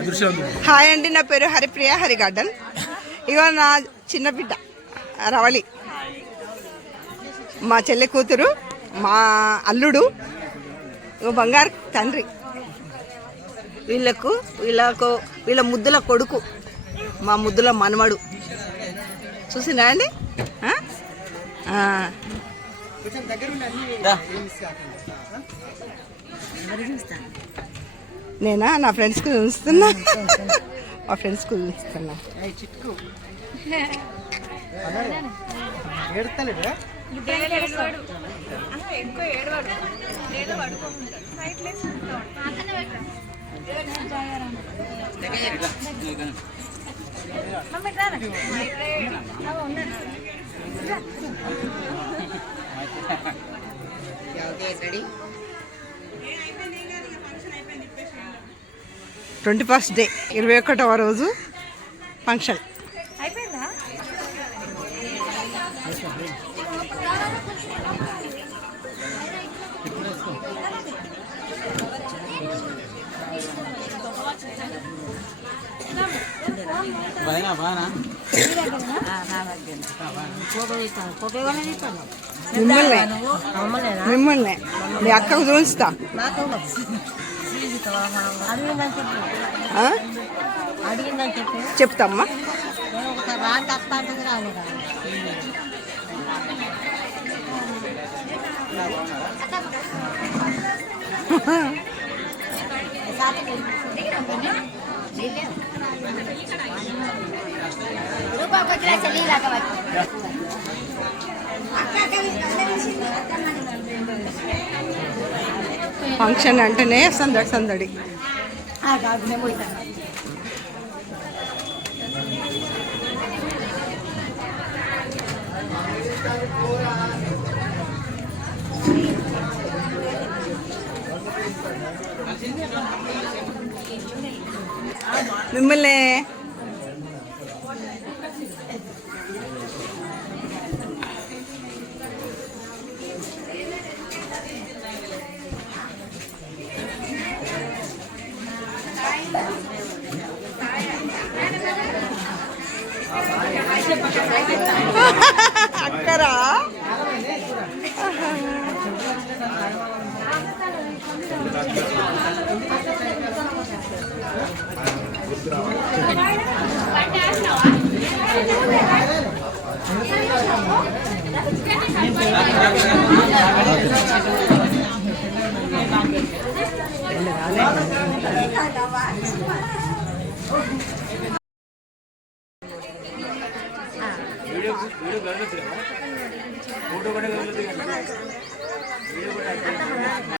Hi అండి, నా పేరు హరిప్రియ హరిగార్డెన్. ఇగో నా చిన్న బిడ్డ రవళి, మా చెల్లె కూతురు, మా అల్లుడు, ఇగో బంగారు తండ్రి. వీళ్ళ ముద్దుల కొడుకు, మా ముద్దుల మనమడు. చూసినా అండి? నేనా నా ఫ్రెండ్స్కి చూస్తున్నా, మా ఫ్రెండ్స్కి చూస్తున్నా. రెడీ 21st డే 21వ రోజు ఫంక్షన్. మిమ్మల్ని మీ అక్కకు చూపిస్తా. చెప్తామ్మా. ఫంక్షన్ అంటేనే సందడి సందడి. మిమ్మల్ని అక్కరా